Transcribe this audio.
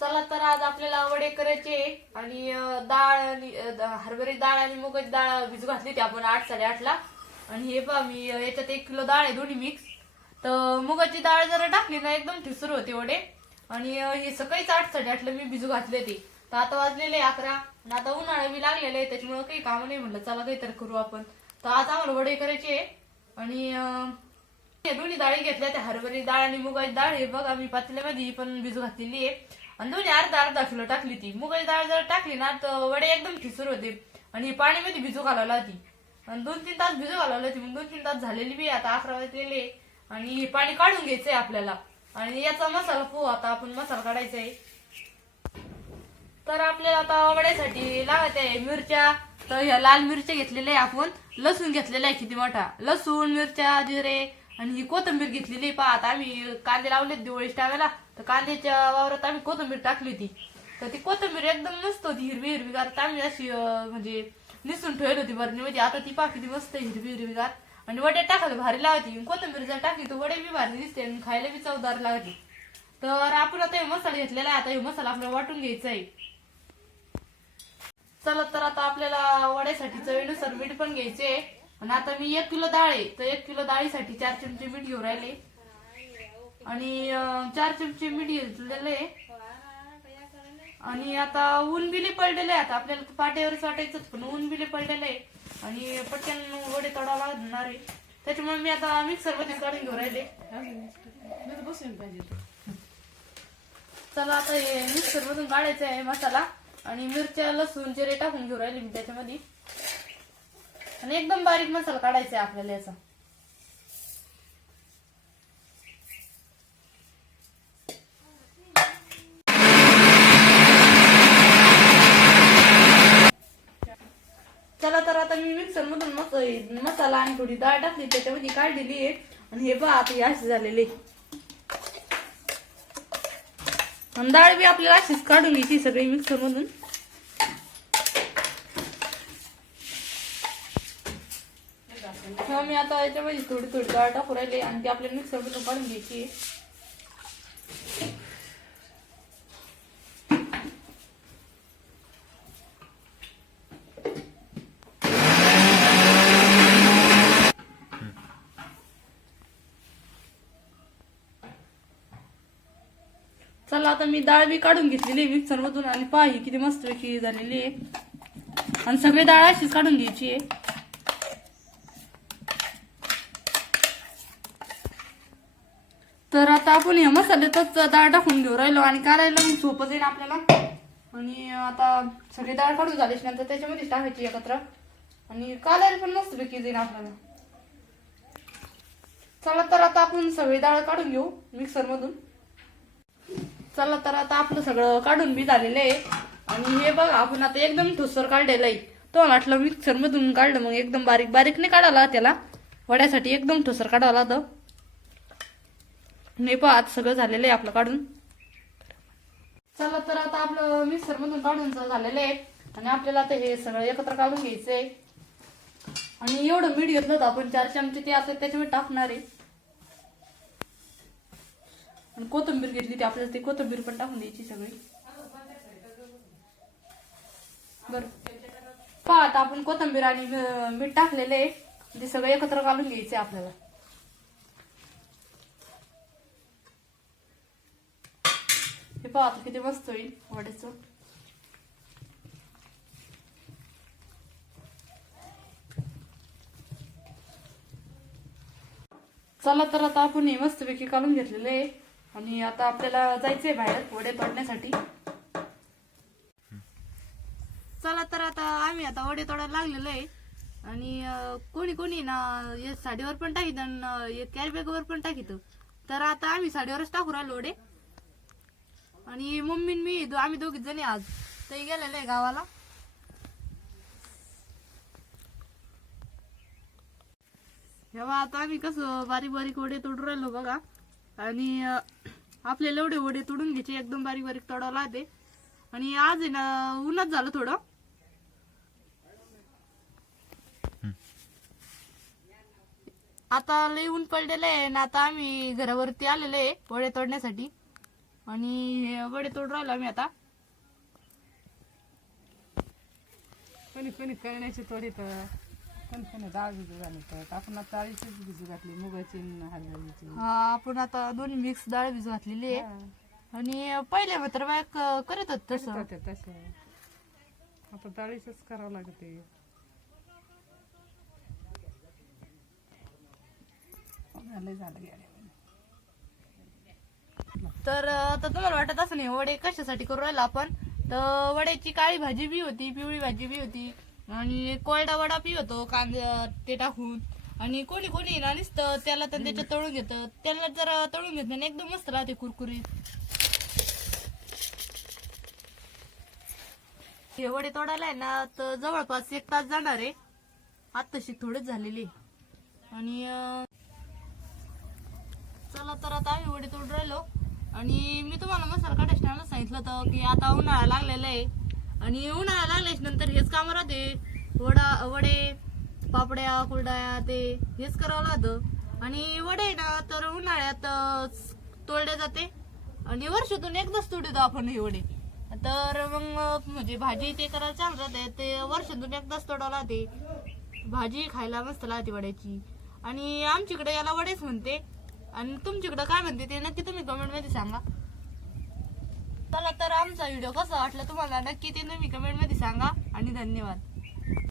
चला तर आज आपल्याला वडे करायचे आणि डाळ आणि हरभरी डाळ आणि मुगाची डाळ भिजू घातली होती आपण आठ साडेआठला आणि हे पहा मी याच्यात एक किलो डाळ आहे दोन्ही मिक्स तर मुगाची डाळ जरा टाकली ना एकदम ठिसूर होते वडे. आणि हे सकाळीच आठ साडेआठला मी भिजू घातले ते तर आता वाजलेले अकरा आणि आता उन्हाळा बी लागलेलं आहे त्याच्यामुळे काही काम नाही म्हणलं. चला काहीतरी करू आपण. तर आज आम्हाला वडे करायचे आणि हे दोन्ही डाळी घेतल्या त्या हरभरी डाळ आणि मुगाची डाळ हे बघा मी पातेल्यामध्ये पण भिजू घातलेली आहे. आणि दोन्ही अर्धा अर्धा किलो टाकली ती. मुगाची डाळ जर टाकली ना तर वडे एकदम खिसूर होते. आणि पाण्यामध्ये भिजू घालावला होती आणि दोन तीन तास भिजू घालावली होती मग दोन तीन तास झालेली बी आता अकरा वाजलेले. आणि पाणी काढून घ्यायचंय आपल्याला. आणि याचा मसाला पोहू. आता आपण मसाला काढायचा आहे तर आपल्याला आता वड्यासाठी लागत आहे मिरच्या. तर ह्या लाल मिरच्या घेतलेल्या आहे आपण. लसूण घेतलेला आहे किती मोठा. लसूण मिरच्या जिरे आणि ही कोथिंबीर घेतलेली आहे आम्ही कांदे लावले दिवाळी टाव्याला तर कांद्याच्या वावरात आम्ही कोथिंबीर टाकली होती. तर ती कोथिंबीर एकदम मस्त होती हिरवी हिरवीगार तर आम्ही अशी म्हणजे निसून ठेवली होती बरणीमध्ये म्हणजे आता ती पाकी ती मस्त हिरवी हिरवीगार आणि वड्यात टाकायला भारी लागते कोथंबीर जर टाकली तर वडे बी भारी दिसते आणि खायला बी चवदार लागते तर आपण आता हे मसाला घेतलेला आहे. आता हे मसाला आपल्याला वाटून घ्यायचा आहे. चला तर आता आपल्याला वड्यासाठी चवीनुसार मीठ पण घ्यायचे आणि आता मी एक किलो डाळ आहे तर एक किलो डाळीसाठी चार चमचे मीठ घेऊन राहिले. आणि चार चमचे मीठ घेतलेले. आहे आणि आता ऊन बिले पडलेले आहे आता आपल्याला पाट्यावरच वाटायचं पण ऊन बिले पडलेले. आहे आणि पटकन वडे तोडा लागणार आहे. त्याच्यामुळे मी आता मिक्सरमध्ये काढून घेऊन राहिले. चला आता हे मिक्सर मधून काढायचं आहे मसाला. आणि मिरच्या लसूण जिरे टाकून घेऊन राहिले मी त्याच्यामध्ये. आणि एकदम बारीक मसाला काढायचा आहे आपल्याला याचा. चला तर आता मी मिक्सर मधून मसाला आणि थोडी डाळ टाकली त्याच्यामध्ये काढलेली आहे. आणि हे बा आता अशी असे झालेले. आणि डाळ बी आपल्याला अशीच काढून घ्यायची सगळी मिक्सर मधून. किंवा मी आता याच्यामध्ये थोडी थोडी डाळ टाकू राहिली आणि ती आपल्याला मिक्सर मधून काढून घ्यायची चला आता मी डाळ बी काढून घेतलेली मिक्सर मधून आणि पाही किती मस्त पैकी झालेली आहे. आणि सगळी डाळ अशीच काढून घ्यायची आहे. तर आता आपण या मसाल्यातच डाळ टाकून घेऊ राहिलो आणि काढायला मग सोपं जाईल आपल्याला. आणि आता सगळी डाळ काढून झालीच नंतर त्याच्यामध्येच टाकायची एकत्र. आणि काढायला पण मस्त पैकी जाईल आपल्याला. चला तर आता आपण सगळी डाळ काढून घेऊ मिक्सर मधून. चला तर आता आपलं सगळं काढून बी झालेलं आहे. आणि हे बघा आपण आता एकदम ठोसर काढलेलं आहे. तो वाटलं मिक्सर मधून काढलं मग एकदम बारीक बारीक नाही काढायला त्याला. वड्यासाठी एकदम ठोसर काढावा लागतं नाही पहा आता सगळं झालेलं आहे आपलं काढून. चला तर आता आपलं मिक्सर मधून काढून झालेलं आहे. आणि आपल्याला आता हे सगळं एकत्र काढून घ्यायचंय आणि एवढं मीठ घेतलं होतं आपण चार चमचे ते आता त्याच्यामध्ये टाकणार आहे. आणि कोथिंबीर घेतली ती आपल्याला ती कोथिंबीर पण टाकून द्यायची सगळी. बर. पहा आता आपण कोथिंबीर आणि मीठ टाकलेलं आहे. ते सगळं एकत्र घालून घ्यायचं आहे आपल्याला. हे पहा आता किती मस्त होईल वड्याचं चला तर आता आपण हे मस्तपैकी काढून घेतलेलं आहे. आणि आता आपल्याला जायचंय बाहेर वडे तोडण्यासाठी. चला तर आता आम्ही आता वडे तोडायला लागलेलो आहे. आणि कोणी कोणी ना हे साडीवर पण टाकीत आणि कॅरी बॅगवर पण टाकीत. तर आता आम्ही साडीवरच टाकू राहिलो वडे. आणि मम्मी आणि मी आम्ही दोघीच जणी आज. ते गेलेलो आहे गावाला. तेव्हा आता आम्ही कसं बारीक बारीक वडे तोडून राहिलो बघा. आणि आपले आपल्याला एवढे वडे तोडून घ्यायचे एकदम बारीक बारीक तोडावं लागते. आणि आज आहे ना उन्हात झालं थोडं. आता लई ऊन पडलेलं आहे ना आता आम्ही घरावरती आलेलो आहे वडे तोडण्यासाठी. आणि हे वडे तोड राहिलो आम्ही आता. कोणी कोणी कळण्याची थोडी तर कोणी कोणी डाळ भिजू घालतात आपण आता डाळीचीच भिजू घातली मुगाची आणि हरभऱ्याची हा आपण आता दोन्ही मिक्स डाळ भिजू घातलेली आहे. आणि पहिले मात्र बायक करत होत तसं. होते तसे. आता डाळीचंच करावं लागते. झालं झालं गेले. तर तुम्हाला वाटत असं नाही वडे कशासाठी करू राहिलो आपण? तर वड्याची काळी भाजी बी होती पिवळी भाजी बी होती. आणि कोरडा वडा बी होतो कांदे ते टाकून. आणि कोणी कोणी ना नुसतं त्याला तर त्याच्यात तळून घेतं. त्याला जर तळून घेत नाही एकदम मस्त राहते कुरकुरीत. हे वडे तोडायला आहे ना तर जवळपास एक तास जाणार आहे. आत्ताशी थोडेच झालेली आणि अं, चला तर आता आम्ही वडे तोडून राहिलो. आणि मी तुम्हाला मसाला काढायचं सांगितलं होतं की आता उन्हाळा लागलेला आहे. आणि उन्हाळा लागल्याच्या नंतर हेच काम राहते. वडा वडे पापड्या कुरड्या ते हेच करावं लागतं. आणि वडे आहे ना तर उन्हाळ्यात तोडले जाते. आणि वर्षातून एकदाच तोडतो आपण हे वडे. तर मग म्हणजे भाजी ते करायला चांगलं राहते. ते वर्षातून एकदाच तोडावं लागते. भाजी खायला मस्त लागते वड्याची. आणि आमच्याकडे याला वडेच म्हणते. आणि तुमच्याकडं काय म्हणते ते नक्की तुम्ही कमेंटमध्ये सांगा. चला तर आमचा व्हिडिओ कसा वाटला तुम्हाला? नक्की ते तुम्ही कमेंटमध्ये सांगा. आणि धन्यवाद.